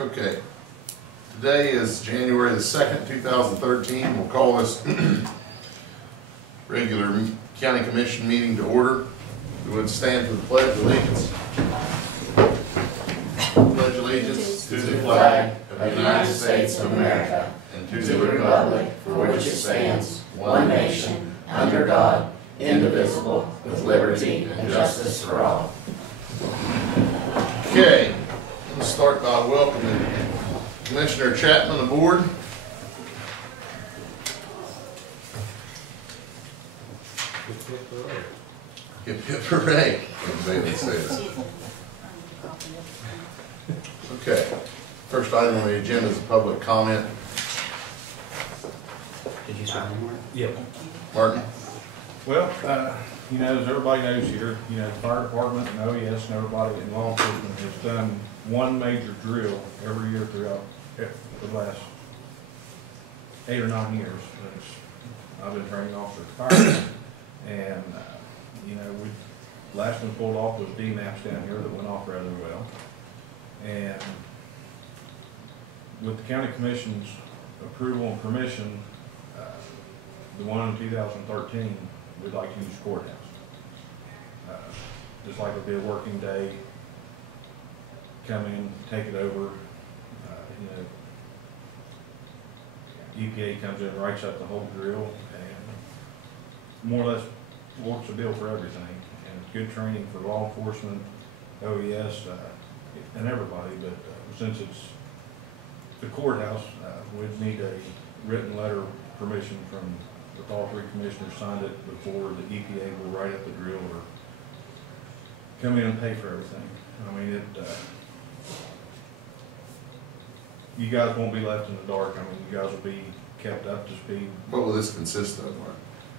Okay, today is January the 2nd, 2013. We'll call this regular county commission meeting to order. We would stand for the pledge of allegiance. Pledge allegiance to the flag of the United States of America and to the republic for which it stands, one nation, under God, indivisible, with liberty and justice for all. Okay. Let's start by welcoming Commissioner Chapman aboard. Hip hip hooray, as David says. Okay, first item on the agenda is a public comment. Did you sign them, Martin? Yep. Martin? Well, as everybody knows here, the fire department and OES and everybody in law enforcement has done one major drill every year throughout the last 8 or 9 years. I've been training officer at fire, and last one pulled off was DMAPs down here that went off rather well. And with the county commission's approval and permission, the one in 2013, we'd like to use courthouse. Just like it'll be a working day, come in, take it over. EPA comes in, writes up the whole drill, and more or less works the deal for everything. And it's good training for law enforcement, OES, and everybody. But since it's the courthouse, we'd need a written letter of permission from with all 3 commissioners signed it before the EPA will write up the drill or come in and pay for everything. I mean, you guys won't be left in the dark. I mean, you guys will be kept up to speed. What will this consist of, Martin?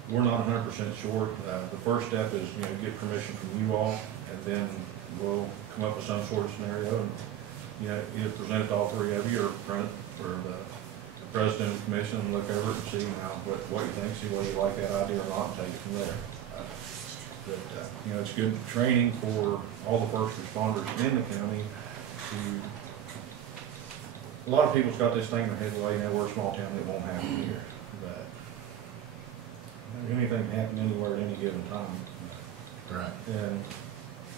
We're not 100% sure. The first step is, get permission from you all, and then we'll come up with some sort of scenario and, either present it to all 3 of you or print it for the president of the commission and look over it and see what you think, see whether you like that idea or not, and take it from there. But it's good training for all the first responders in the county. A lot of people's got this thing in their head, well, we're a small town, it won't happen here. But anything can happen anywhere at any given time. Right. And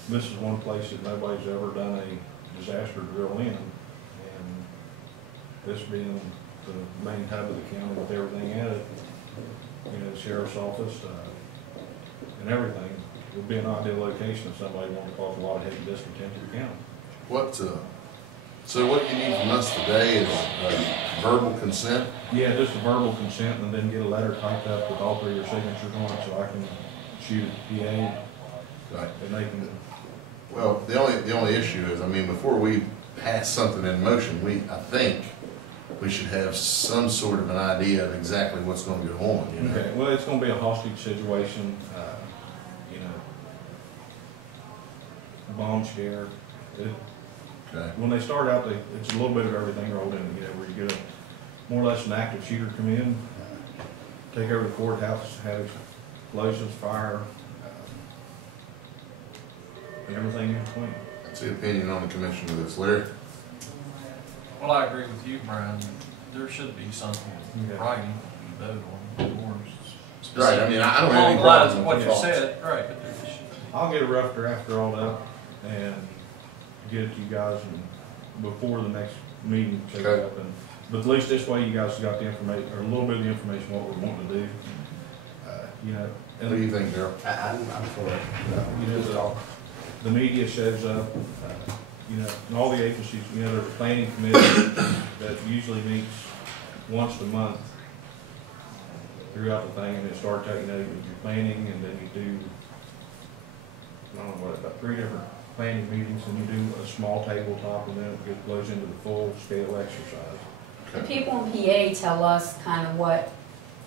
this is one place that nobody's ever done a disaster drill in, and this being the main hub of the county with everything in it, the sheriff's office and everything, it would be an ideal location if somebody wanted to cause a lot of heavy discontent to the county. So what you need from us today is verbal consent? Yeah, just a verbal consent, and then get a letter typed up with all 3 of your signatures on it, so I can shoot it to PA. Right. And they can. Well, the only issue is, before we pass something in motion, I think we should have some sort of an idea of exactly what's going to go on. Okay. Well, it's going to be a hostage situation. Bomb scare. Okay. When they start out, it's a little bit of everything rolled in together, where you get more or less an active shooter come in, take over the courthouse, have explosions, fire, and everything in between. What's the opinion on the commission of this, Larry? Well, I agree with you, Brian. There should be something in writing you vote on, or right. I don't have along any the lines problem of with what you said, right? But there should be. I'll get a rough draft drawn up and get it to you guys before the next meeting shows up. But at least this way you guys got the information, or a little bit of the information what we're wanting to do. What do you think, Daryl? I'm for it. The media shows up, and all the agencies, there's a planning committee that usually meets once a month throughout the thing, and they start taking your planning, and then you do, about 3 different planning meetings, and you do a small tabletop, and then it goes into the full scale exercise. The people in PA tell us kind of what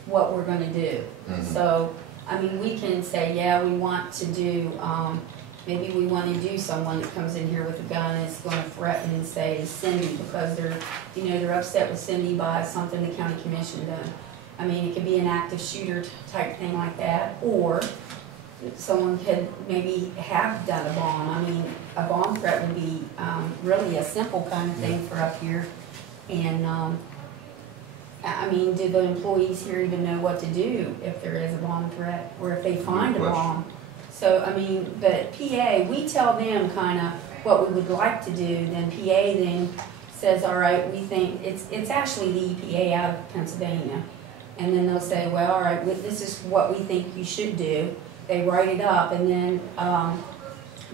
we're going to do. Mm-hmm. So, we can say, yeah, we want to do, maybe we want to do someone that comes in here with a gun and is going to threaten and say Cindy because they're upset with Cindy by something the county commission done. It could be an active shooter type thing like that, or someone could maybe have done a bond. I mean, a bond threat would be, really a simple kind of thing for up here. And, I mean, do the employees here even know what to do if there is a bomb threat, or if they find a bomb? So, I mean, but PA, we tell them kind of what we would like to do, then PA then says, all right, we think, it's actually the EPA out of Pennsylvania. And then they'll say, well, all right, this is what we think you should do. They write it up, and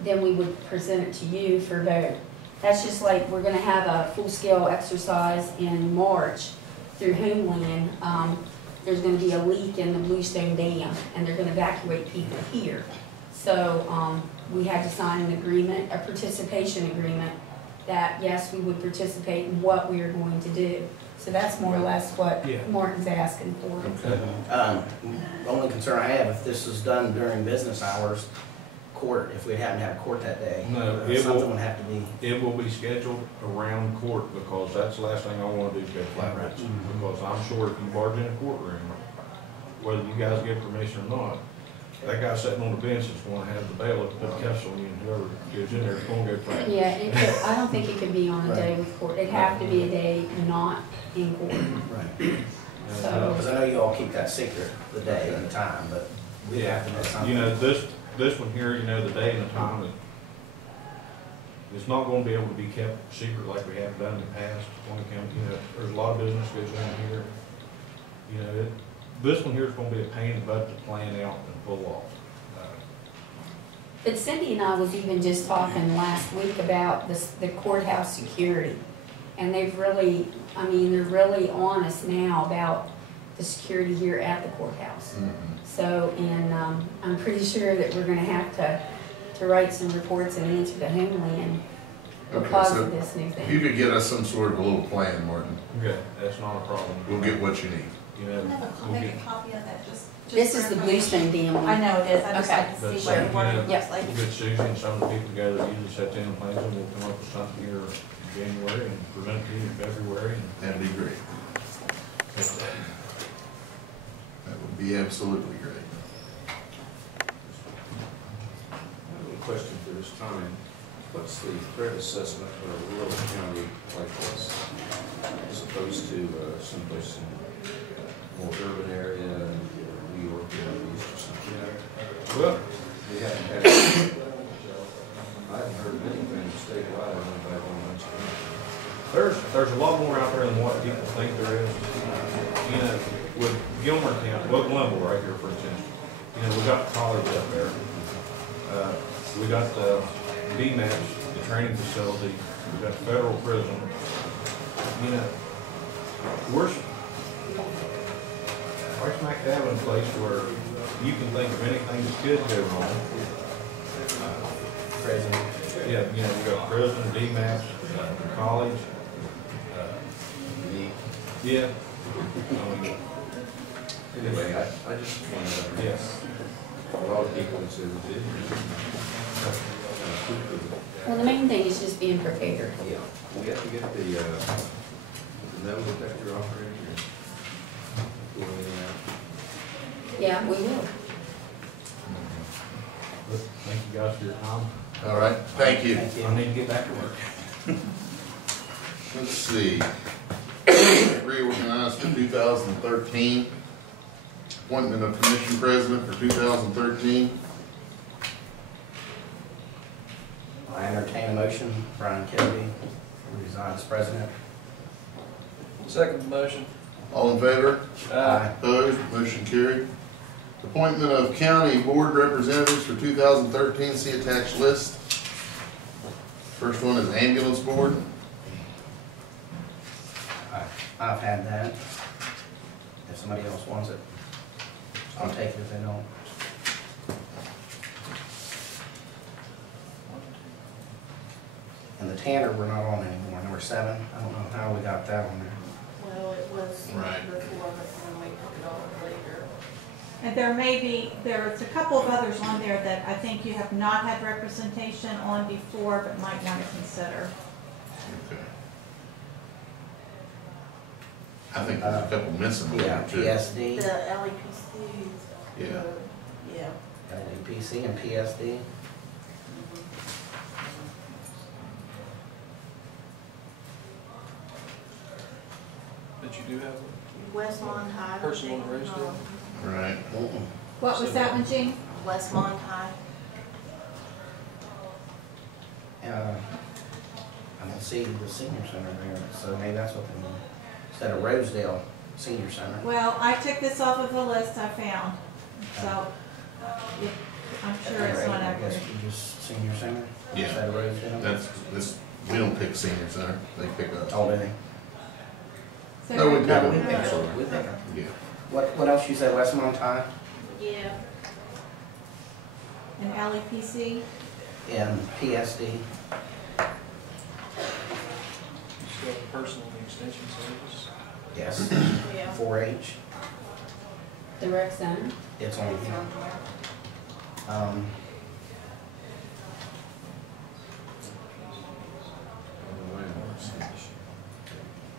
then we would present it to you for vote. That's just like, we're gonna have a full-scale exercise in March through Homeland. There's gonna be a leak in the Bluestone Dam, and they're gonna evacuate people here. So, we had to sign an agreement, a participation agreement, that yes, we would participate in what we are going to do. So that's more or less what Martin's asking for. Okay. The only concern I have, if this is done during business hours, court, if we happen to have court that day, No, something would have to be. It will be scheduled around court, because that's the last thing I wanna do is go flatbreads. Because I'm sure if you barge in a courtroom, whether you guys get permission or not, that guy sitting on the bench is gonna have the bailiff put cuffs on you, and whoever goes in there is gonna go flat. Yeah, I don't think it could be on a day with court. It'd have to be a day not in court. Right. So, Because I know you all keep that secret, the day and the time, but we have to know something. You know, this one here, you know, the day and the time, it's not gonna be able to be kept secret like we have done in the past. When it comes, you know, there's a lot of business goes on here. You know, this one here is gonna be a pain in the butt to plan out and pull off. but Cindy and I was even just talking last week about the courthouse security. And they've really, I mean, they're really on us now about the security here at the courthouse. So, and I'm pretty sure that we're gonna have to write some reports and answer to Homeland because of this new If you thing. could get us some sort of a little plan, Martin, Okay, that's not a problem. we'll get what you need. You know, we'll Make get, a copy of that, just. This for is the information. Bluestone Dam I one. know it is, I just Okay. like to but see what you it works know, Yep. like. we'll get Susie and some of the people together that usually set in plans, and we'll come up with something here in January and present it to you in February. That'd be great. That would be absolutely great. I have a question for this time. What's the threat assessment for a rural county like this, as opposed to someplace in a more urban area, New York, East or something? Well, We haven't had, I haven't heard of anything statewide, I don't know about one much. there's a lot more out there than what people think there is. You know, with Gilmer County, well, Glenville right here, for instance, you know, we got the college up there. We got the BMAPS, the training facility, we got the federal prison. You know, we're smack dab in a place where you can think of anything that could go wrong. Prison. Yeah, you know, we got prison, DMAPS, college. Yeah. Anyway, I just wanted to, Yes. a lot of people would say we did. Well, the main thing is just being prepared. Yeah, we have to get the metal detector operator. Going in and out. Yeah, we will. Thank you guys for your time. All right, thank you. Thank you. I need to get back to work. Let's see. Reorganized for 2013. Appointment of commission president for 2013. I entertain a motion, Brian Kennedy, resign as president. Second motion. All in favor? Aye. Opposed? Motion carried. Appointment of county board representatives for 2013. See attached list. First one is ambulance board. I've had that. If somebody else wants it, I'll take it if they don't. And the Tanner, we're not on anymore, number 7. I don't know how we got that on there. Well, it was Right. before, but then we took it off later. And there's a couple of others on there that I think you have not had representation on before, but might want to consider. Okay. I think there's a couple missing. Yeah, too. PSD. LEPC. Yeah. Yeah. LEPC and PSD. But you do have Westmont High. a person on the Rosedale? Right. Mm-mm. What was that one, Jean? Westmont High. I don't see the senior center there, so maybe that's what they mean. Instead of Rosedale Senior Center. Well, I took this off of the list I found, so I'm sure it's not I up guess there. you just Senior Center? Yeah. Instead of Rosedale? That's, this, we don't pick senior center, they pick us. Oh, do they? So No, we there- No, pick we them. pick her, we pick her. Yeah. What else you said, Westmont High Yeah. And LEPC, and PSD? You still have a person on the extension service? Yes. Yeah. 4-H, The rec center. it's on It's here. on there.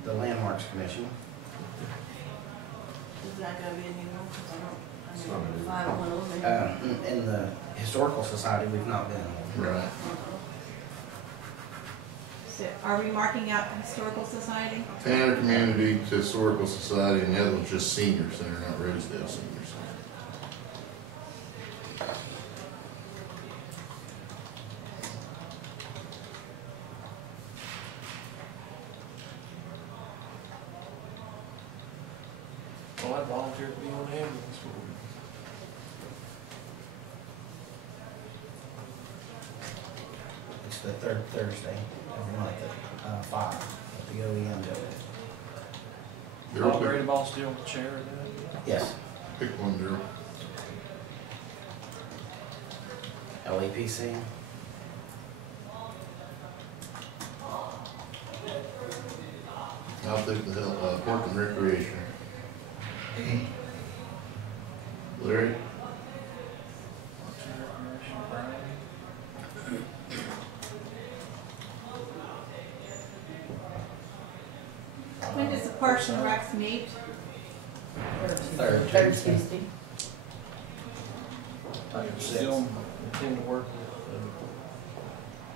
The Landmarks Commission. Is that gonna be a new one? 'Cause It's not a new one. I don't know. In the Historical Society, we've not been. Right. so are we marking out Historical Society? Tanner Community Historical Society, and the other one's just senior center, not Rosedale Senior Center. Well, I volunteered to be on the ambulance board. It's the third Thursday every month at 5 at the OEM building. Daryl, Bob Grady pick, Ball still the chair of that? Yes, pick one, Daryl. LEPC. I'll take the health, Park and Recreation. Larry? Parks and Recreation, Brian? When does the Parks and Recs meet? Third Third Tuesday. Tuesday. I still intend to work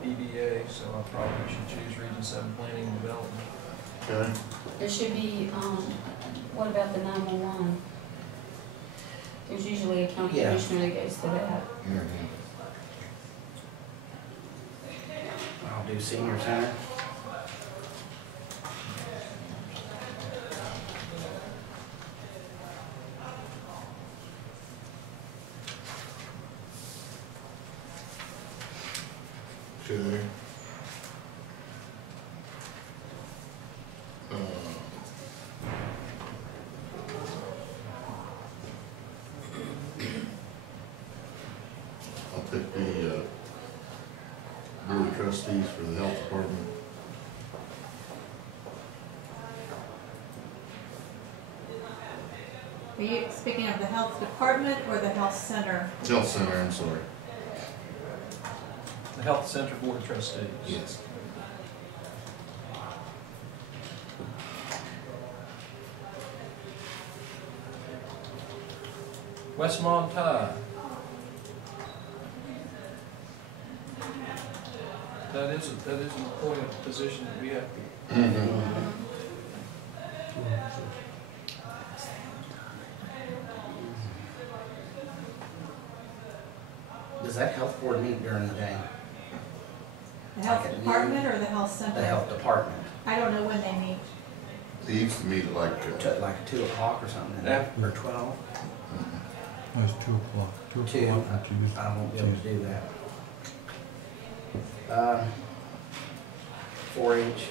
with EDA, so I probably should choose Region 7 Planning and Development. Okay. There should be, what about the 911? There's usually a county Yeah. commissioner that goes to that. Mhm. I'll do Senior Center. Okay. I'll take the, Board of Trustees for the Health Department. Are you speaking of the Health Department or the Health Center? Health Center, I'm sorry. The Health Center Board of Trustees. Yes. Westmont High. That is an appointed position that we have to. Mm-hmm. Does that health board meet during the day? The Health Like at Department noon? or the Health Center? The health department, I don't know when they meet. They used to meet at like, like 2 o'clock or something, Yeah. or 12? It's 2 o'clock. 2 Two. o'clock on Tuesday. I won't be able to do that. 4-H,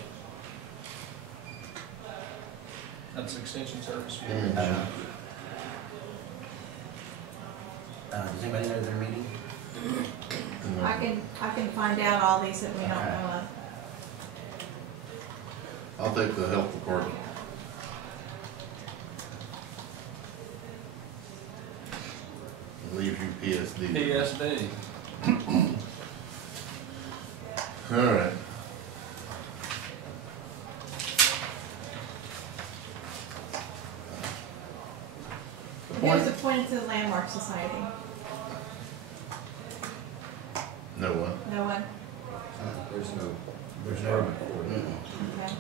That's Extension Service. Mhm. does anybody know their meeting? I can find out all these that we don't Okay. know of. I'll take the Health Department. Leave you PSD. PSD. All right. Who's appointed to the Landmark Society? No one. No one? There's no There's no- requirement for it. Okay.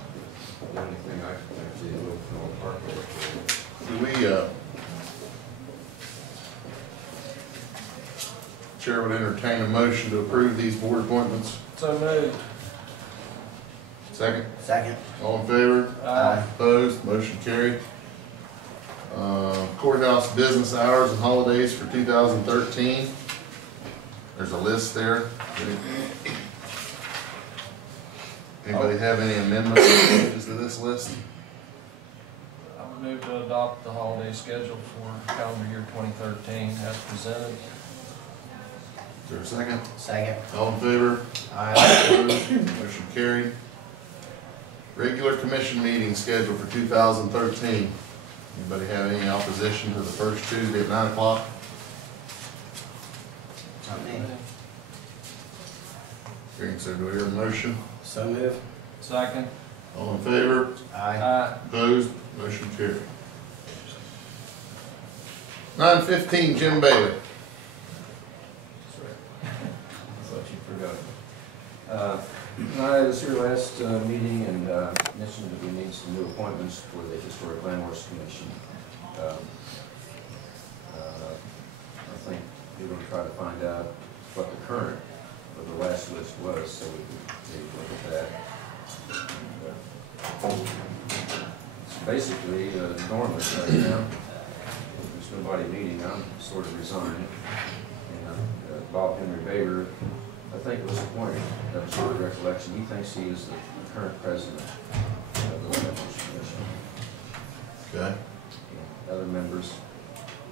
The only thing I can think is the open park area. Do we, Chair would entertain a motion to approve these board appointments. So moved. Second, Second? all in favor? Aye. Opposed, motion carried. Courthouse business hours and holidays for 2013. There's a list there. Anybody have any amendments or changes to this list? I would move to adopt the holiday schedule for calendar year 2013 as presented. Is there a second? Second. All in favor? Aye. Opposed, motion carried. Regular commission meeting scheduled for 2013. Anybody have any opposition to the first Tuesday at 9 o'clock? Not me. Hearing so, do I hear a motion? So move. Second. All in favor? Aye. Aye. Opposed, motion carried. 9:15, Jim Bailey. Thought you forgot. I was here last meeting and mentioned that we need some new appointments for the Historic Landmarks Commission. I think we're going to try to find out what the current of the last list was, so we can maybe look at that. It's basically dormant right now. There's nobody meeting. I'm sort of resigned. And Bob Henry Baber, I think, was appointed. That was sort of recollection. He thinks he is the current president of the Landmarks Commission. Okay. Other members,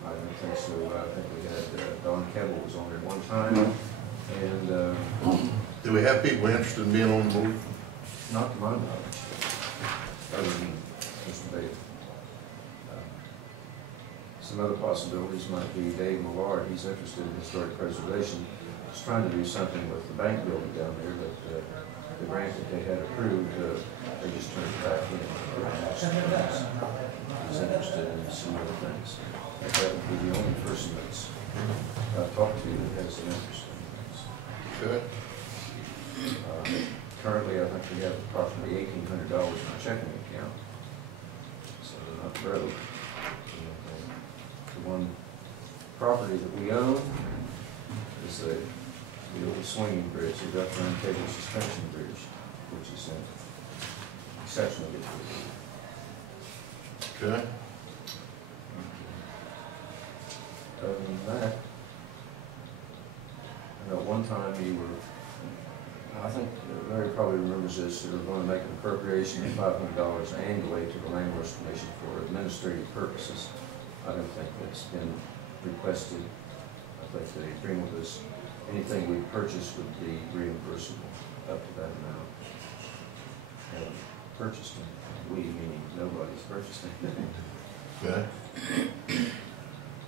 I don't think so. I think we had Don Keble was on there at one time, and Do we have people interested in being on the board? not to my knowledge, other than Mr. Bailey. Some other possibilities might be Dave Millard. He's interested in historic preservation. He's trying to do something with the bank building down there, but the grant that they had approved, they just turned it back in. He's interested in some other things. That would be the only person that's I've talked to that has an interest in things. Okay. Currently, I think we have approximately $1,800 in our checking account, so they're not broke. The one property that we own is the old swinging bridge, the Duck Run Cable Suspension Bridge, which is in exceptionally good shape. Okay. Other than that, I know one time you were, I think Larry probably remembers this, they were going to make an appropriation of $500 annually to the Landmarks Commission for administrative purposes. I don't think that's been requested. I think the agreement was anything we purchase would be reimbursable up to that amount. Haven't purchased them. We, meaning nobody's purchased anything. Okay.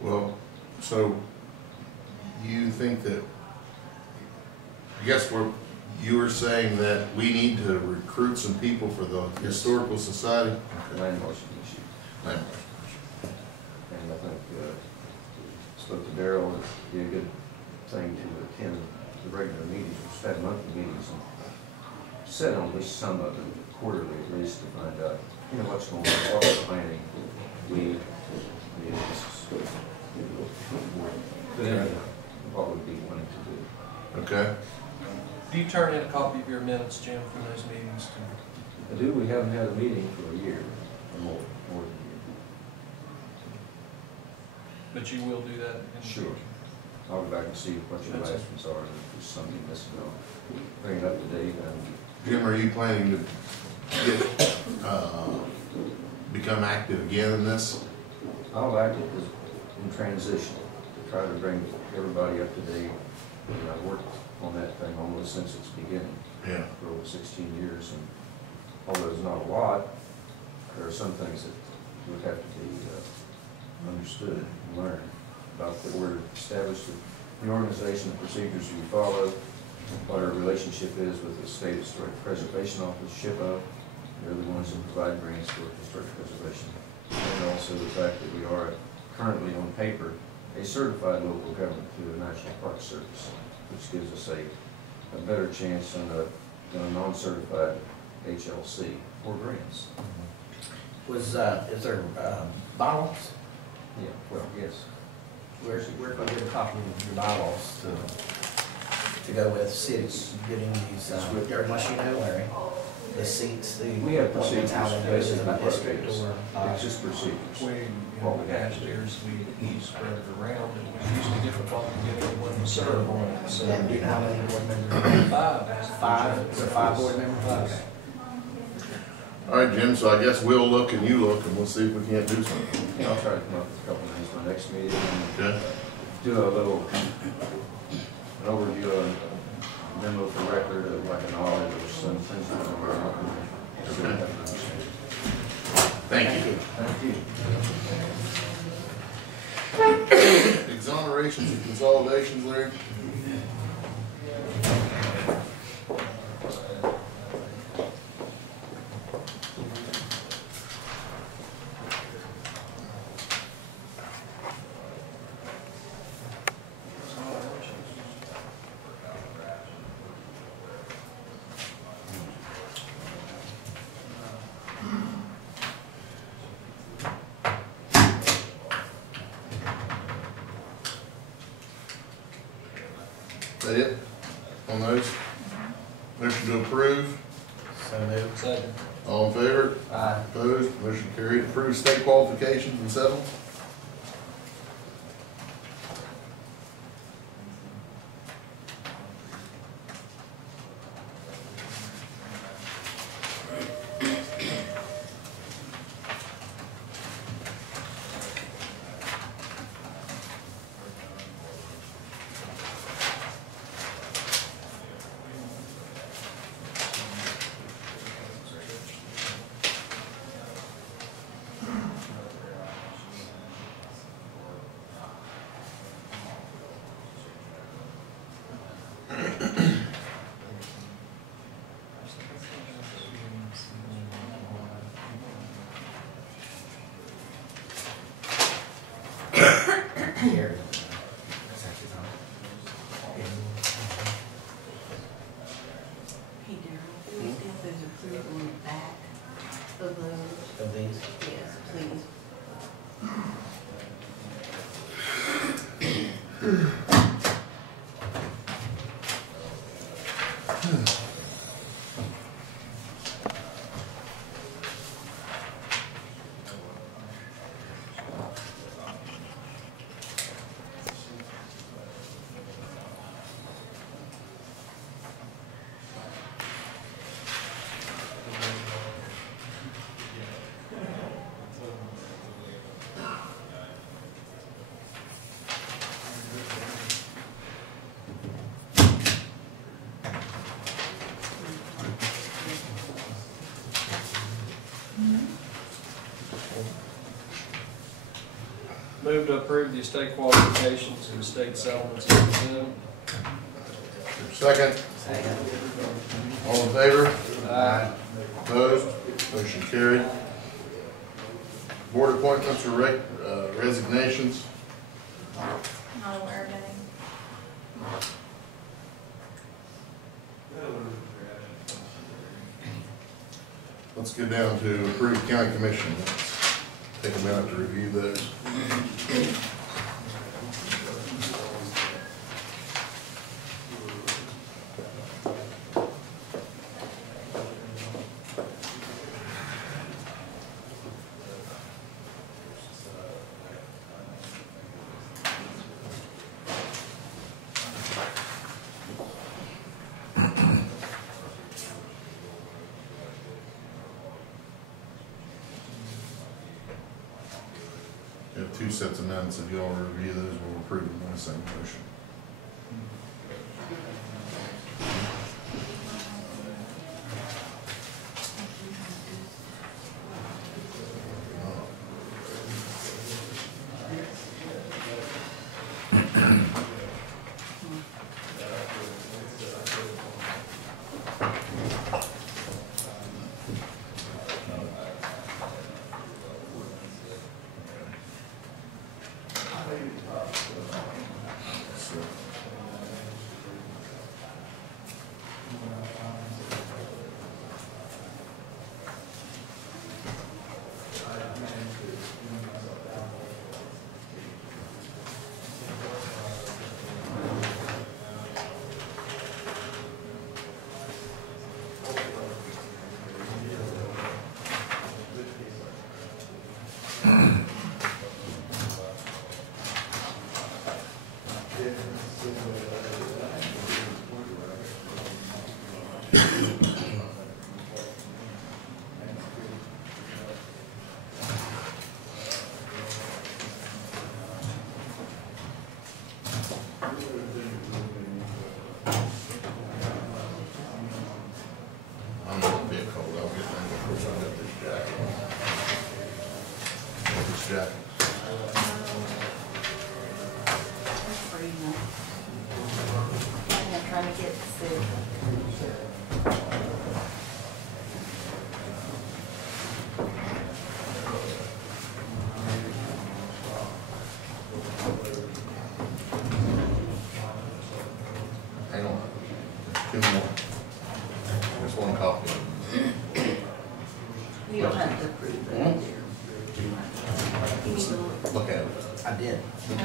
Well, so you think that, I guess you were saying that we need to recruit some people for the Historical Society? The Landmarks Commission. Landmarks. And I think, spoke to Darrell, it'd be a good thing to attend the regular meetings, have monthly meetings, and sit on at least some of them, quarterly at least, to find out, what's going on, what we're planning. What would be wanting to do. Okay. Do you turn in a copy of your minutes, Jim, from those meetings to? I do, we haven't had a meeting for a year, or more than a year. But you will do that in the Sure. future? I'll go back and see what your That's last ones are, and if there's something missing, I'll bring it up to date. Jim, are you planning to get, become active again in this? I'll act in transition to try to bring everybody up to date. And I've worked on that thing almost since its beginning Yeah. for over 16 years, and although there's not a lot, there are some things that would have to be understood and learned about the order established, the organization, the procedures we follow, what our relationship is with the State Historic Preservation Office, SHPO. They're the ones that provide grants for historic preservation. And also the fact that we are currently on paper a certified local government through the National Park Service, which gives us a a better chance than a non-certified HLC for grants. Is there, bylaws? Yeah, well, yes. We're gonna get a copy of your bylaws to go with cities getting these, unless you know, Larry, the seats, the. We have procedures, how they go, is it by district basically. or? It's just procedures. We, in past years, we spread it around, and it was usually difficult to get anyone to serve on it, so. And do you know how many board members? Five. Five, is there 5 board members? Okay. All right, Jim, so I guess we'll look and you look and we'll see if we can't do something. Yeah, I'll try to come up with a couple of names for next meeting and Okay? do a little, an overview of memo for record of like an audit or some things that we're Okay. Thank you. Thank you. Exonerations and consolidations, Larry? Is that it on those? Motion to approve. So moved. Second. All in favor? Aye. Opposed? Motion carried. Approve state qualifications and settle. Here. Hey Darryl, do we still have those approved on the back of those? Of these? Yes, please. Move to approve the estate qualifications and estate settlements as presented. Second. Second. All in favor? Aye. Opposed? Motion carried. Board appointments or resignations. Not aware of any. Let's get down to approved county commission. Let's take a minute to review those. We have 2 sets of minutes. If you all review those, we'll approve them in the same motion. Jack? I'm trying to get sick. Hang on. Two more. Just one copy. You don't have to approve it. You need to look. Look at it. I did. Yeah,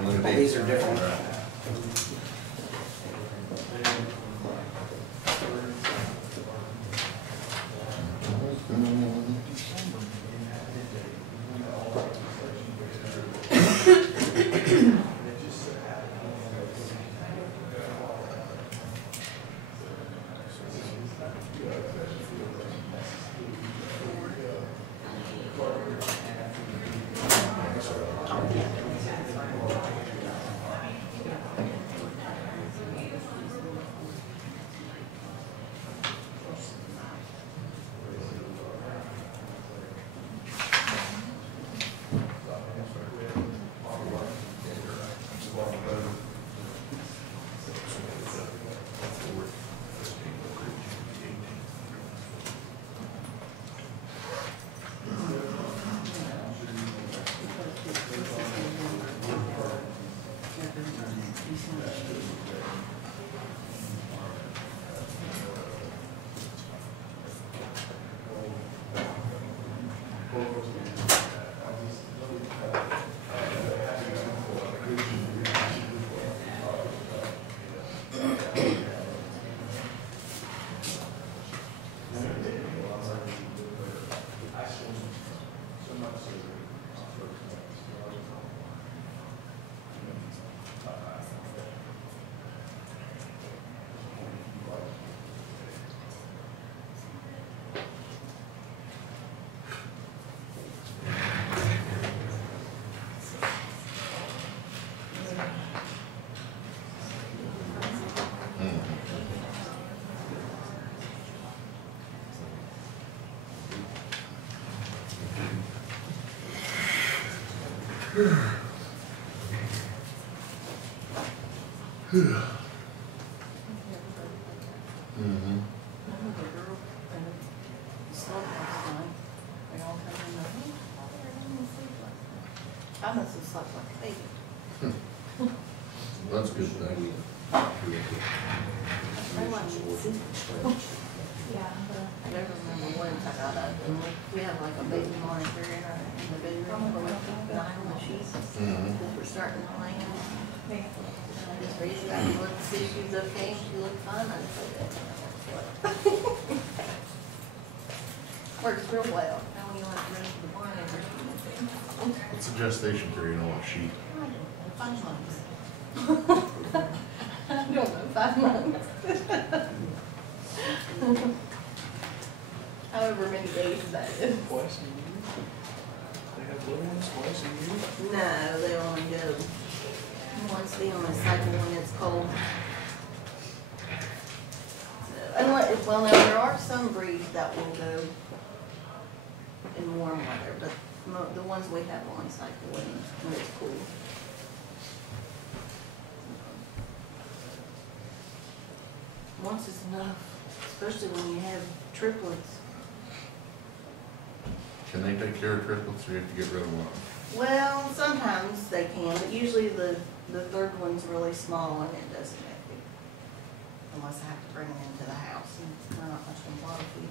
look at Well, these are different. Mm-hmm. I must have slept like a baby. That's a good thing. I watched it. Yeah. I never remember once I got up and we have like a baby monitor in the bedroom where we keep an eye on the sheets. Mm-hmm. Because we're starting to land. And I just raised it up and looked to see if she was okay. She looked fine. I just said, works real well. Now when you want to run to the barn and everything. What's the gestation period on a sheep? 5 months. I don't know, 5 months. However many days that is. Twice a year? They have little ones twice a year? No, they only go once they on a cycle when it's cold. So, well, now there are some breeds that will go in warm weather, but the ones we have on cycle when it's cool. Once is enough, especially when you have triplets. Can they take care of triplets or you have to get rid of one? Well, sometimes they can, but usually the third one's really small and it doesn't make it. Unless I have to bring them into the house and they're not much of a bottle feed.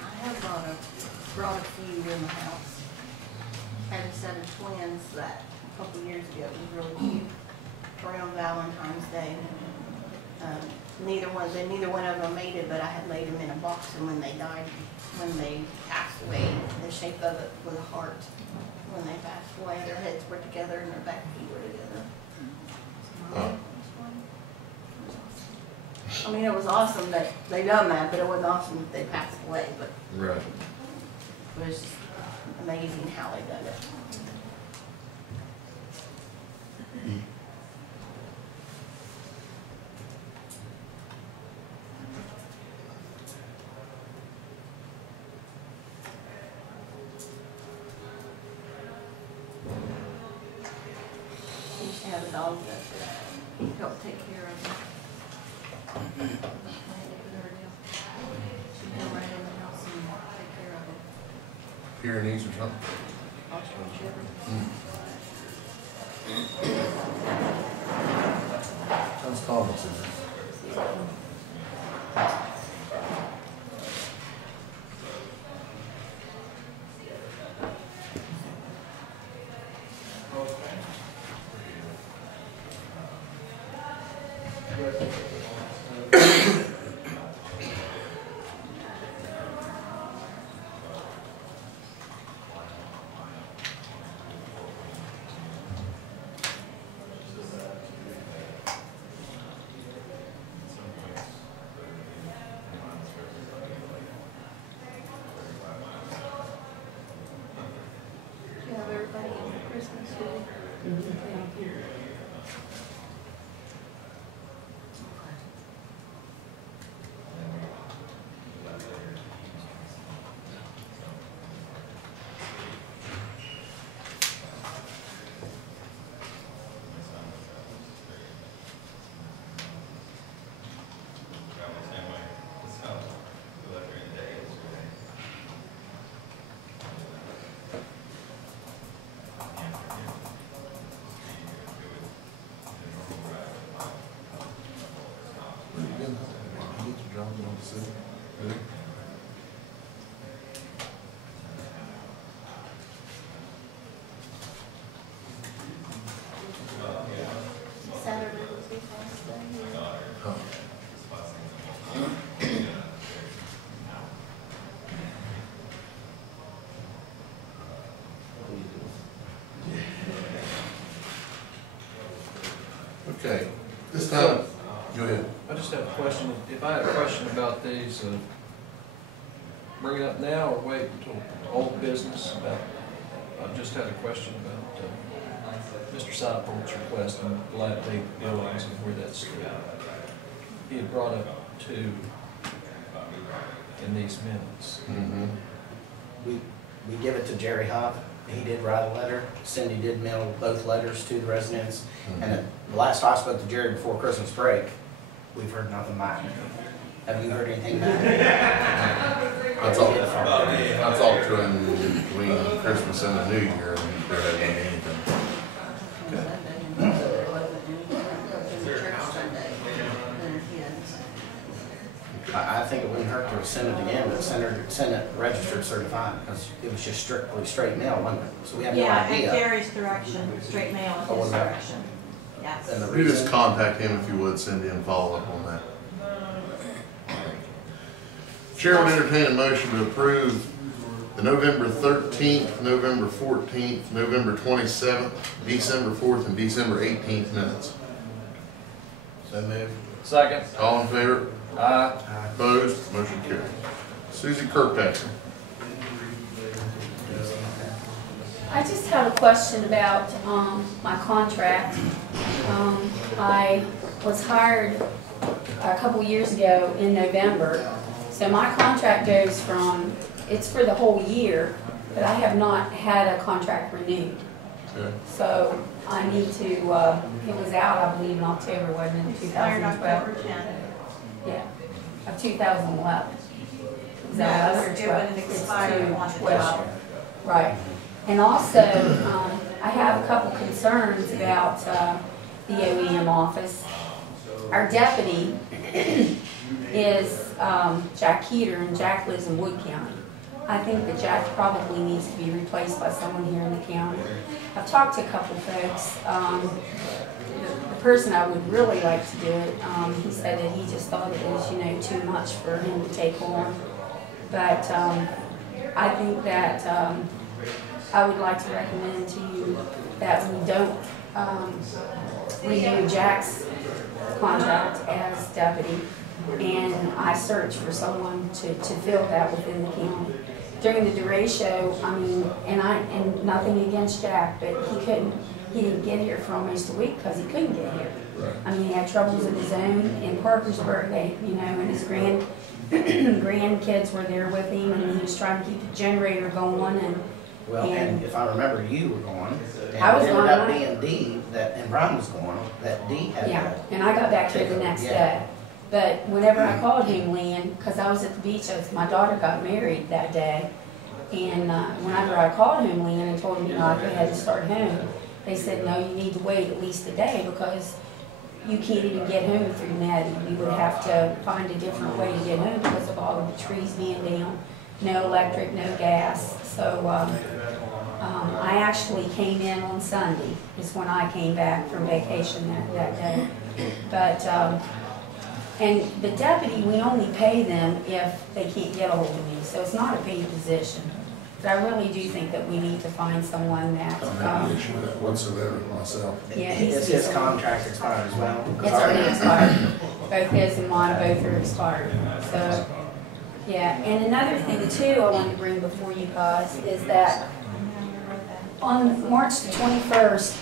I have brought a few in the house. Had a set of twins that a couple years ago was really cute around Valentine's Day. Neither one of them made it, but I had laid them in a box, and when they died, when they passed away, the shape of it was a heart. When they passed away, their heads were together and their back feet were together. Oh. I mean, it was awesome that they done that, but it wasn't awesome that they passed away, but Right. it was just amazing how they done it. dog that helped take care of him. She'd go right in the house and take care of him. Pyrenees or something? Austrian Shepherd. Sounds common sense. You have everybody in for Christmas, do you? Saturday was his last day. Okay, this time, go ahead. I just have a question. If I had a question about these, bring it up now or wait until old business about, I just had a question about Mr. Sideport's request on dilapidated buildings and where that's stood. He had brought up two in these minutes. We give it to Jerry Hobb. He did write a letter. Cindy did mail both letters to the residents. And at the last I spoke to Jerry before Christmas break, we've heard nothing back. Have you heard anything back? That's all. I talked to him between Christmas and the New Year, and there hasn't been anything. There wasn't any, church Sunday, then he had. I think it wouldn't hurt to send it again, but send it registered certified, because it was just strictly straight mail, wasn't it? So we have no Yeah, at idea. Jerry's direction, straight mail at Oh, his was that? direction. Yes. And the You just reason, contact him if you would, Cindy, and follow up on that. Chair would entertain a motion to approve the November 13th, November 14th, November 27th, December 4th, and December 18th minutes. so move. Second. All in favor? Aye. Opposed? Motion carried. Susie Kirkpatrick. I just have a question about my contract. I was hired a couple years ago in November, so my contract goes from, it's for the whole year, but I have not had a contract renewed. Okay. So I need to, it was out, I believe, in October, wasn't it, Expired 2012? October 10th. Yeah, of 2011. Is No, that it 11 or would 12? expire It's on the 12. 12th. Right. And also, I have a couple concerns about the OEM office. Our deputy is Jack Keeter, and Jack lives in Wood County. I think that Jack probably needs to be replaced by someone here in the county. I've talked to a couple folks. The person I would really like to do it, he said that he just thought it was, too much for him to take on. But I think that I would like to recommend to you that we don't renew Jack's contract as deputy, and I search for someone to fill that within the county. During the derecho, I mean, and nothing against Jack, but he didn't get here for almost a week because he couldn't get here. I mean, he had troubles of his own in Parkersburg, and his grandkids were there with him, and he was trying to keep the generator going, Well, and if I remember, you were gone. And I was it gone, ended up right. being D, and Brian was gone, that D had Yeah, that. and I got back here the next day. But whenever I called Homeland, because I was at the beach, my daughter got married that day. And whenever I called Homeland and told them, I had to start home, they said, no, you need to wait at least a day because you can't even get home through Nettie. You would have to find a different way to get home because of all of the trees being down. No electric, no gas. So I actually came in on Sunday, is when I came back from vacation that day. But, and the deputy, we only pay them if they can't get a hold of me, so it's not a paid position. But I really do think that we need to find someone that, I don't have an issue with that whatsoever myself. yeah, Is his contract expired as well? 'Cause it's already expired. Both his and mine, both are expired, so. Yeah, and another thing too I wanted to bring before you guys is that on March the 21st,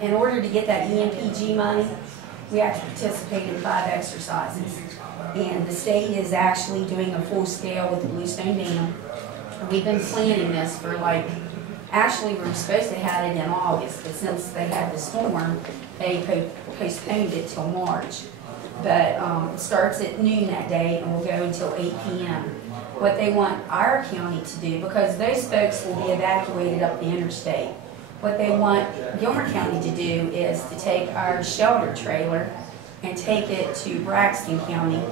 in order to get that EMPG money, we have to participate in 5 exercises. And the state is actually doing a full scale with the Bluestone Dam. And we've been planning this for actually we were supposed to have it in August, but since they had the storm, they postponed it till March. But it starts at noon that day and will go until 8 p.m. What they want our county to do, because those folks will be evacuated up the interstate, what they want Gilmer County to do is to take our shelter trailer and take it to Braxton County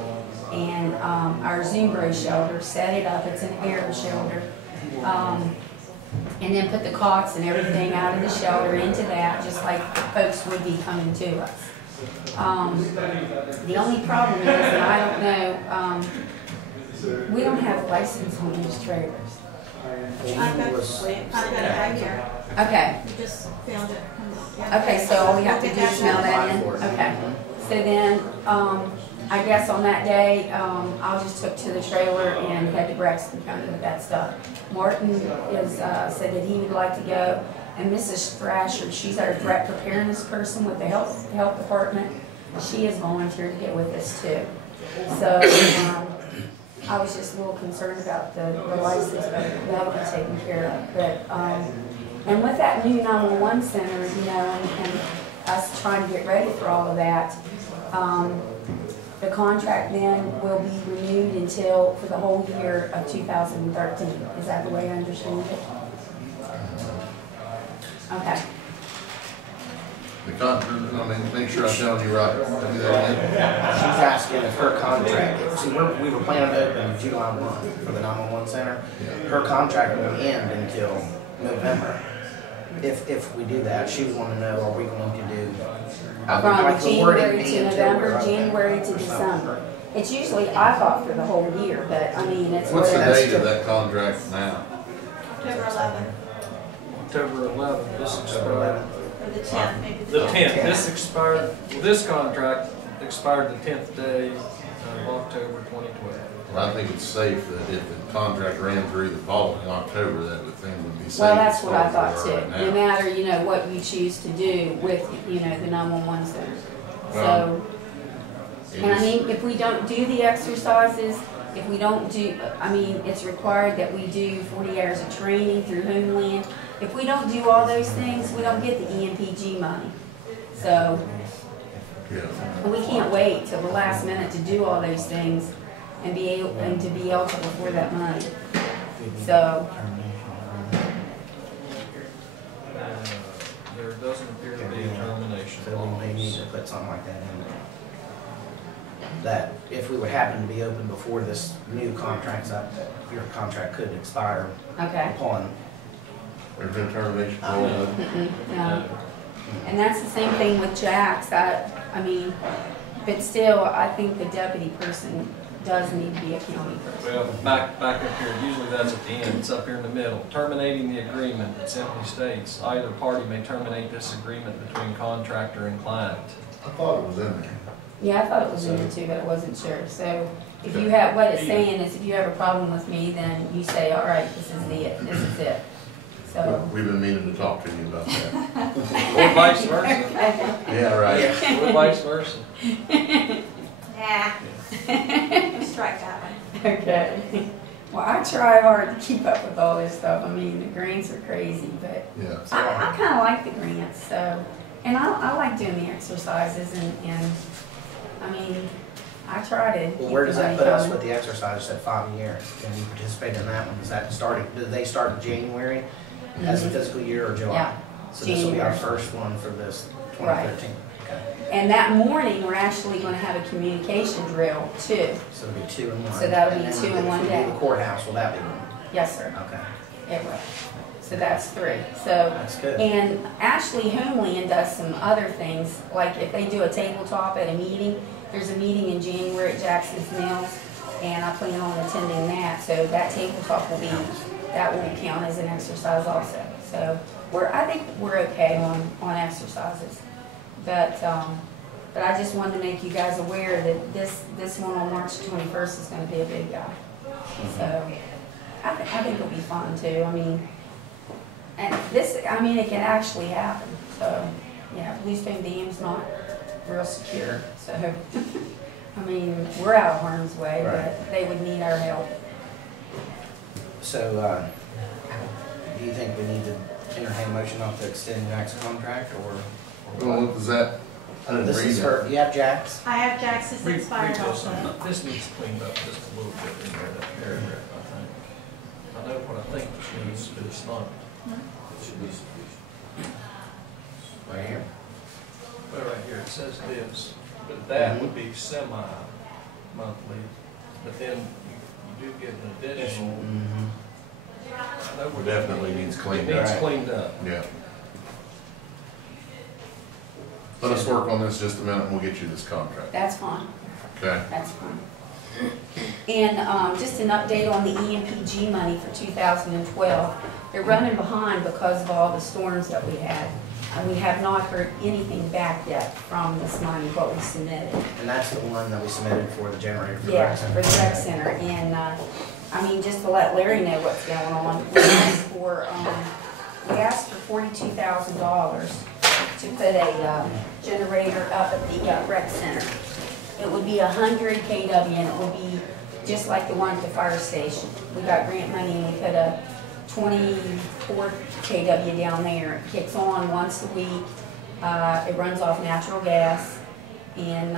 and our Zumbro shelter, set it up, it's an air shelter, and then put the cots and everything out of the shelter into that, just like folks would be coming to us. The only problem is, and I don't know, we don't have license on these trailers. I've got it right here. Okay, You just found it. okay, so all we have to do is mail that in? Okay. So then, I guess on that day, I just took to the trailer and head to Braxton County with that stuff. Martin said that he would like to go, and Mrs. Thrasher, she's our threat preparedness person with the health department. She has volunteered to get with us too. So, I was just a little concerned about the license, but that'll be taken care of. But, and with that new 911 center, and us trying to get ready for all of that, the contract then will be renewed for the whole year of 2013. Is that the way I understand it? Okay. The contract, make sure I'm telling you right. I'll do that again. She's asking if her contract, see, we were planning to open July 1 for the 911 center. Her contract will end until November. If we do that, she would want to know, are we going to do? From like the wording January being to until November, we're January to or something. December. It's usually, I thought, for the whole year, but I mean, it's What's the whatever. date of that contract now? October 11th, October 11th, this October expired. 11th. or the 10th, maybe The 10th, this expired, well, this contract expired the 10th day of October 2012. Well, I think it's safe that if the contract ran through the following October, that the thing would be safe. Well, that's as what far I as thought we are too. right No now. matter, what you choose to do with, the 911 center. So, Well, It and I is- mean, if we don't do the exercises, if we don't do, it's required that we do 40 hours of training through Homeland. If we don't do all those things, we don't get the EMPG money. So, Yeah. and we can't wait till the last minute to do all those things and to be eligible for that money. So, There doesn't appear to be a termination So we may need clause. to put something like that in there. That if we would happen to be open before this new contract's up, that your contract could expire okay. upon. There's no termination clause. No. And that's the same thing with Jack's. But still, I think the deputy person does need to be a county person. Well, back up here, usually that's at the end, it's up here in the middle. Terminating the agreement, it simply states, either party may terminate this agreement between contractor and client. I thought it was in there. Yeah, I thought it was in there too, but I wasn't sure. So if you have, what it's saying is if you have a problem with me, then you say, all right, this is it. So. We've been meaning to talk to you about that. Or vice versa, Yeah, right. or vice versa. Nah. Strike that one. Okay. Well, I try hard to keep up with all this stuff. I mean, the grants are crazy, but Yeah. I kind of like the grants, so, and I like doing the exercises, and I mean, I try to. Well, where does that put us with with? the exercise at 5 years? And you participate in that one, does that start, do they start in January as a fiscal year or July? Yeah, So this will be our January. first one for this Right. 2013. Okay. And that morning, we're actually going to have a communication drill too. So it'll be 2 in 1. So that'll be And then 2 in 1 if we day. do the courthouse, will that be one? Yes, sir. Okay, It will. So that's 3. So, that's good. and Ashley Homeland does some other things, like if they do a tabletop at a meeting, there's a meeting in January at Jackson's Mills, and I plan on attending that, so that tabletop will count as an exercise also. So I think we're okay on exercises. But I just wanted to make you guys aware that this one on March 21st is gonna be a big guy. So I think it'll be fun too. I mean, and it can actually happen. So, yeah, Bluestone Dam's not real secure, so, I mean, we're out of harm's way, Right. but they would need our help. So, do you think we need to entertain a motion off to extend Jack's contract, or? Well, what was that? I didn't This read is it. her, you have Jack's? I have Jackson's Read expired this also. one. This needs cleaned up just a little bit in there, that paragraph, I think. I know what I think this needs, but it's not. It should be sufficient. Right here. Well, right here, it says this, but that would be semi-monthly, but then you do get an additional. Mm-hmm. I know It what definitely needs It cleaned needs up. cleaned up. Yeah. Let us work on this just a minute and we'll get you this contract. That's fine. Okay? That's fine. And just an update on the EMPG money for 2012. They're running behind because of all the storms that we had. And we have not heard anything back yet from this money, what we submitted. And that's the one that we submitted for the generator for the Yeah, rec for center. the rec center. And, I mean, just to let Larry know what's going on, we asked for $42,000 to put a generator up at the rec center. It would be 100 kW, and it would be just like the one at the fire station. We got grant money and we put a 24 kW down there. It kicks on once a week. It runs off natural gas, and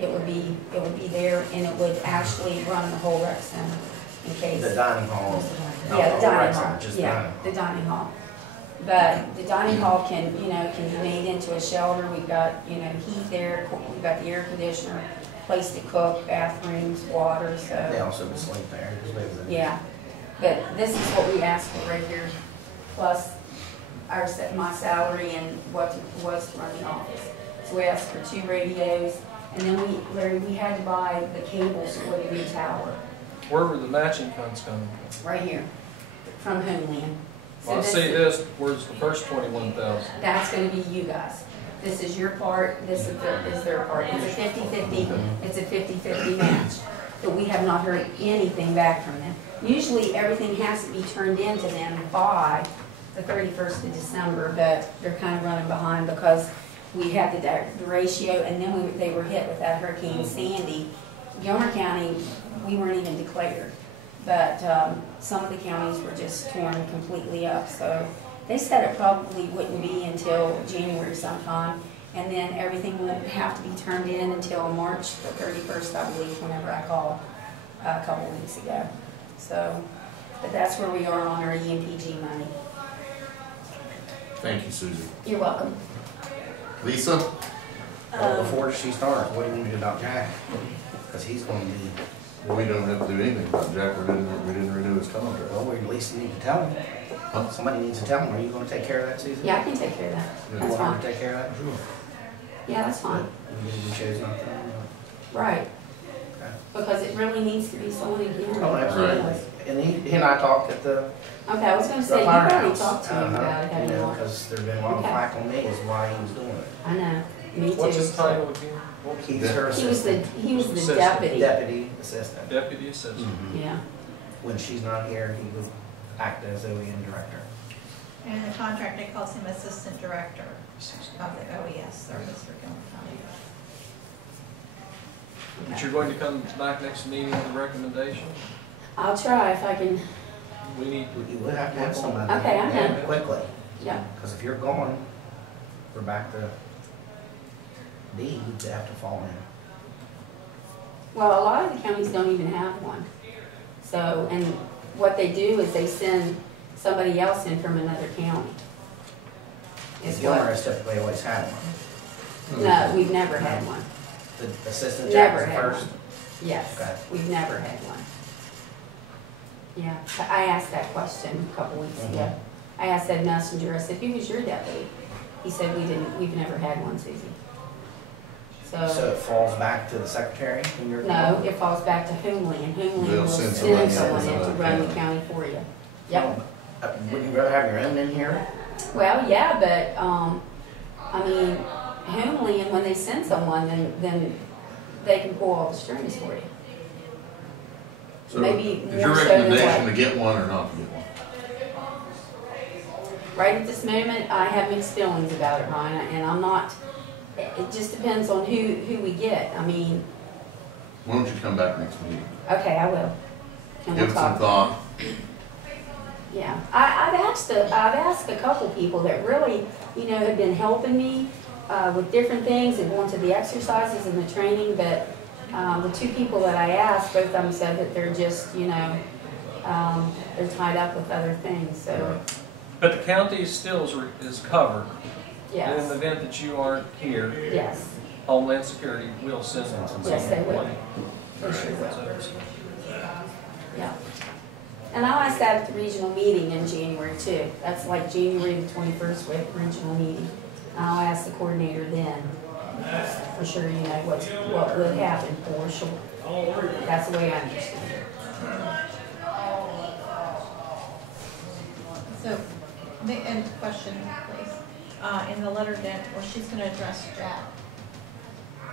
it would be there, and it would actually run the whole rec center in case. The dining hall. not Yeah, the whole dining rec hall, center, just yeah, dining hall. the dining hall. But the dining hall can be made into a shelter. We've got, heat there, we've got the air conditioner, place to cook, bathrooms, water, They so, also would sleep there, just live there. yeah. But this is what we asked for right here, plus my salary and what was to run the office. So we asked for 2 radios, and then Larry, we had to buy the cables for the new tower, Where were the matching funds coming from? right here, from Homeland. So Well, I this see is- this, where's the first 21,000? That's gonna be you guys. This is your part, this is their part. It's a 50-50, it's a 50-50 match. But we have not heard anything back from them. Usually, everything has to be turned in to them by the 31st of December, but they're kind of running behind because we had the ratio, and then they were hit with that Hurricane Sandy. Gilmer County, we weren't even declared. But some of the counties were just torn completely up. So they said it probably wouldn't be until January sometime, and then everything won't have to be turned in until March the 31st, I believe, whenever I called a couple of weeks ago. So, but that's where we are on our EMPG money. Thank you, Susie. You're welcome. Lisa? Well, before she starts, what do you want to do about Jack? Because he's going to be, Well, we don't have to do anything about Jack. We didn't renew his contract. well, we at least need to tell him. Huh? Somebody needs to tell him. Are you going to take care of that, Susan? Yeah, I can take care of that. You That's want her fine. to take care of that? Sure. Yeah, that's fine. You chose not to? Right. Okay. Because it really needs to be someone again. Oh, absolutely. And he and I talked at the Okay, I was gonna say, you've firehouse. already talked to him about it, You haven't you? know, because there's been a lot of Okay. flack on me is why he was doing it. I know, me too. What's his title again? What was He's her He was assistant. he was the Assistant. deputy. Deputy assistant. Deputy assistant. Mhm. Yeah, When she's not here, he would act as OEM director. And in the contract, it calls him Assistant Director of the OES service for Gilmer County. But you're going to come back next meeting with a recommendation? I'll try if I can, We need, You will have to have somebody. Okay, I'm Yeah, in. quickly, yeah. because if you're gone, we're back to D, you'd have to fall in. Well, a lot of the counties don't even have one. So, and what they do is they send somebody else in from another county. Is Gilmer what, has typically always had one. no, we've never had one. The assistant jack Never was had first. one. Yes, Okay. we've never had one. Yeah, I asked that question a couple weeks ago. Mhm. I asked Ed Messenger, I said, who was your deputy? He said, we've never had one, Susie. So it falls back to the secretary when you're. No, it falls back to Homely, and Homely They'll will send send somebody someone in else to out, run the yeah. county for you. Yep. Wouldn't you rather have your own in here? Well, yeah, but, I mean, Homely, and when they send someone, then they can pull all the strings for you. So Maybe is your more so than recommendation what- to get one or not to get one? Right at this moment, I have mixed feelings about it, Ryan, and I'm not, it just depends on who we get. I mean, Why don't you come back next meeting? okay, I will. And Give we'll it some talk. thought. Yeah, I've asked a couple people that really, have been helping me with different things and going to the exercises and the training, but the two people that I asked, both of them said that they're just, they're tied up with other things, so, but the county still is covered. In the yes, event that you aren't here, yes, Homeland Security will send someone. yes, they will. They sure will, yeah. And I'll ask that at the regional meeting in January too. That's like January the 21st, we have the regional meeting. And I'll ask the coordinator then, for sure, what would happen for sure. That's the way I understand it. So, and question, please. In the letter that, where she's gonna address Jack,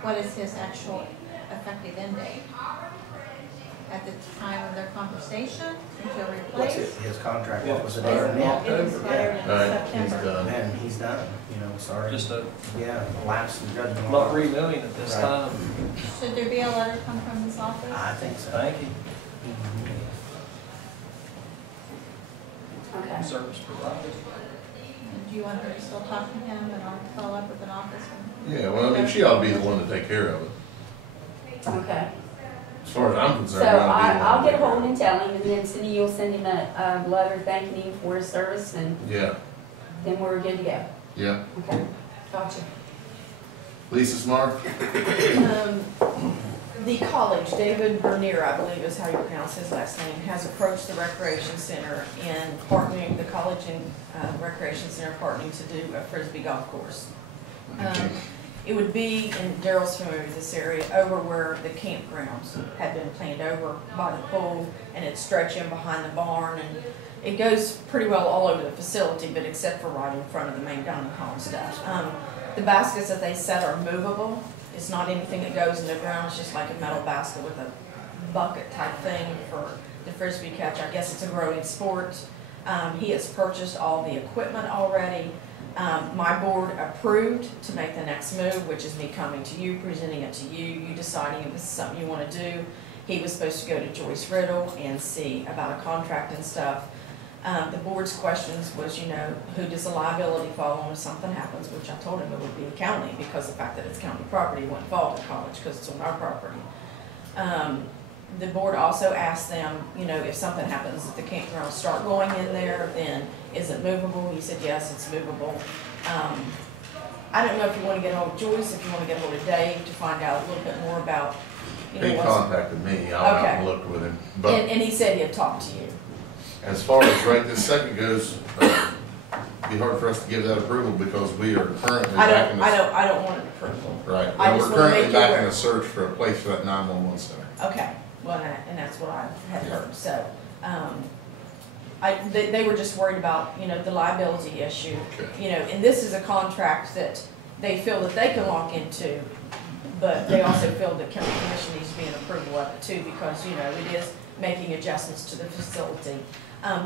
what is his actual effective end date? At the time of their conversation, until What's replaced? his contract, Yeah. what was the date on that? It expired in Right, he's September. done. And he's done, sorry. Just a, Yeah, lapse in judgment. not renewing at this Right. time. Should there be a letter come from this office? I think so. Thank you. Okay. Service provided. Do you want her to still talk to him and I'll follow up with an office? Yeah, well, I mean, she ought to be the one to take care of it. Okay. As far as I'm concerned. So you ought to be the one I'll to get take a hold care and tell him, and then Cindy, you'll send him a letter thanking him for his service, and of it. Yeah, then we're good to go. yeah. Okay, gotcha. Lisa Smart? The college, David Bernier, I believe is how you pronounce his last name, has approached the recreation center and partnering, the college and recreation center partnering to do a Frisbee golf course. It would be, and Daryl's familiar with this area, over where the campgrounds had been planned over by the pool, and it's stretching behind the barn, and it goes pretty well all over the facility, but except for right in front of the main dining hall and stuff. The baskets that they set are movable. It's not anything that goes in the ground, it's just like a metal basket with a bucket type thing for the Frisbee catch. I guess it's a growing sport. He has purchased all the equipment already. My board approved to make the next move, which is me coming to you, presenting it to you, you deciding if this is something you want to do. He was supposed to go to Joyce Riddle and see about a contract and stuff. The board's questions was, who does the liability fall on if something happens, which I told him it would be the county, because the fact that it's county property wouldn't fall to college because it's on our property. The board also asked them, if something happens, if the campgrounds start going in there, then is it movable? He said, yes, it's movable. I don't know if you want to get hold of Joyce, if you want to get hold of Dave to find out a little bit more about, He contacted me, I went out and looked with him. But and he said he'd talk to you. as far as right this second goes, it'd be hard for us to give that approval because we are currently back in the. I don't want an approval. Right, I and just we're wanna make currently you back in aware. a search for a place for that 911 center. Okay, well, and that's what I had heard, so, they were just worried about, the liability issue. Okay. And this is a contract that they feel that they can walk into, but they also feel that county commission needs to be in approval of it too, because, it is making adjustments to the facility.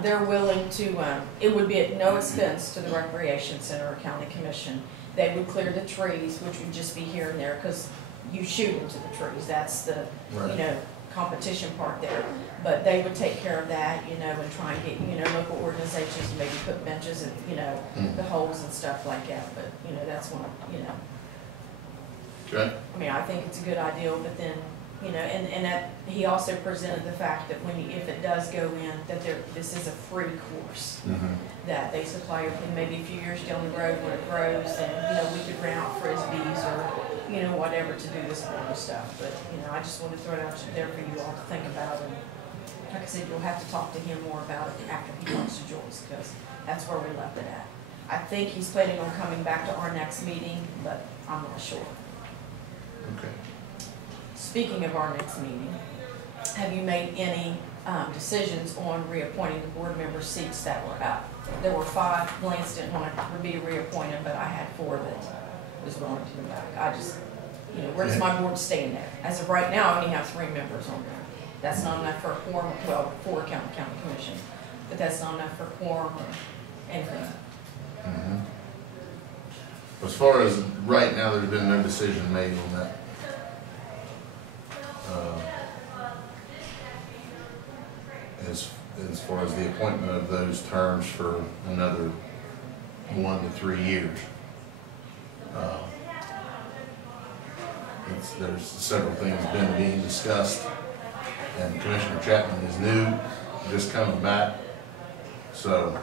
They're willing to, it would be at no expense to the recreation center or county commission. They would clear the trees, which would just be here and there, because you shoot into the trees, that's the, Right. competition part there. But they would take care of that, you know, and try and get, you know, local organizations to maybe put benches and, you know, the holes and stuff like that. But, you know, that's one, you know, Okay. I mean, I think it's a good idea, but then, you know, and that, he also presented the fact that when, if it does go in, that this is a free course. That they supply everything, maybe a few years down the road when it grows, and, you know, we could rent out frisbees or, you know, whatever to do this kind of stuff. But, you know, I just wanted to throw it out there for you all to think about. And like I said, you'll have to talk to him more about it after he talks to Joyce, because that's where we left it at. I think he's planning on coming back to our next meeting, but I'm not sure. Okay. Speaking of our next meeting, have you made any decisions on reappointing the board member seats that were up? There were 5. Lance didn't want to be reappointed, but I had 4 that was willing to come back. I just, you know, where does my board stand there? As of right now, I only have 3 members on there. That's not enough for a quorum, well, 4 county commission, but that's not enough for quorum or anything. As far as right now, there's been no decision made on that. As far as the appointment of those terms for another 1 to 3 years. There's several things been being discussed, and Commissioner Chapman is new, just coming back, so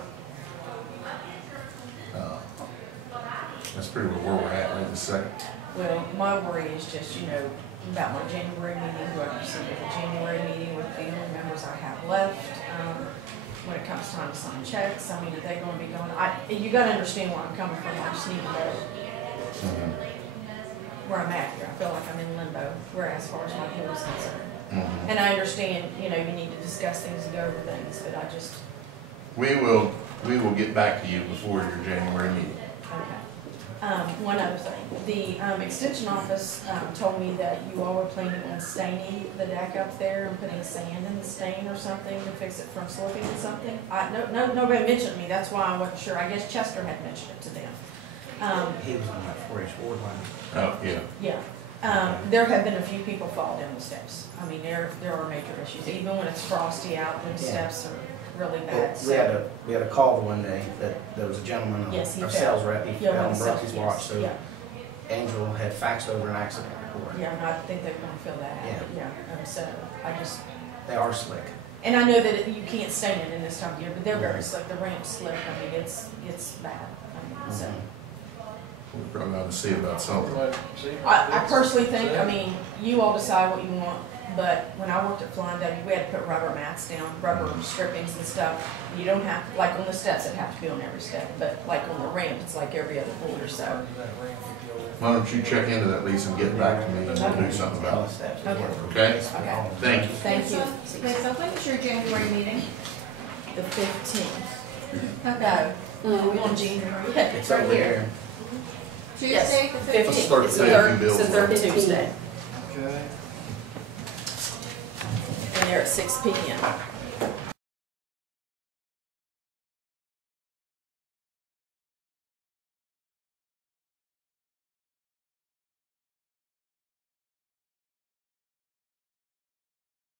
that's pretty much where we're at right this second. Well, my worry is just, you know, about my January meeting, who I received at the January meeting with the only members I have left. When it comes time to sign checks, I mean, are they gonna be going, you gotta understand where I'm coming from, I just need to know where I'm at here. I feel like I'm in limbo, whereas as far as my board is concerned. And I understand, you know, you need to discuss things and go over things, but I just. We will get back to you before your January meeting. Okay. One other thing, the extension office told me that you all were planning on staining the deck up there and putting sand in the stain or something to fix it from slipping and something. Nobody mentioned to me, that's why I wasn't sure. I guess Chester had mentioned it to them. He was on that 4-H board line. Oh, yeah. Yeah. There have been a few people fall down the steps. I mean, there are major issues, even when it's frosty out, the steps are really bad. We had a call the one day that there was a gentleman, Yes, he our fell. sales rep, he fell and broke himself, his yes. watch, so Yeah. Angel had faxed over an accident report. Yeah, and I think they're gonna fill that out, Yeah. so I just, They are slick. and I know that you can't stain it in this time of year, but they're very slick, the ramp's slick, I mean, it's bad, I mean, so. We probably ought to see about something. I personally think, I mean, you all decide what you want, but when I worked at Flying W, we had to put rubber mats down, rubber strippings and stuff. You don't have, like on the steps, it have to be on every step, but like on the ramp, it's like every other board or so. Why don't you check into that, Lisa, and get back to me, and we'll do something about it. Okay. Okay? Okay. Thank you. Thank you. Okay, so when is your January meeting? The 15th. Okay. No, we on January. Yeah, It's right over here. here. Tuesday, the 15th? Let's start It's the paying third, bills. it's the third 15th. Tuesday, Okay. and they're at 6 p.m.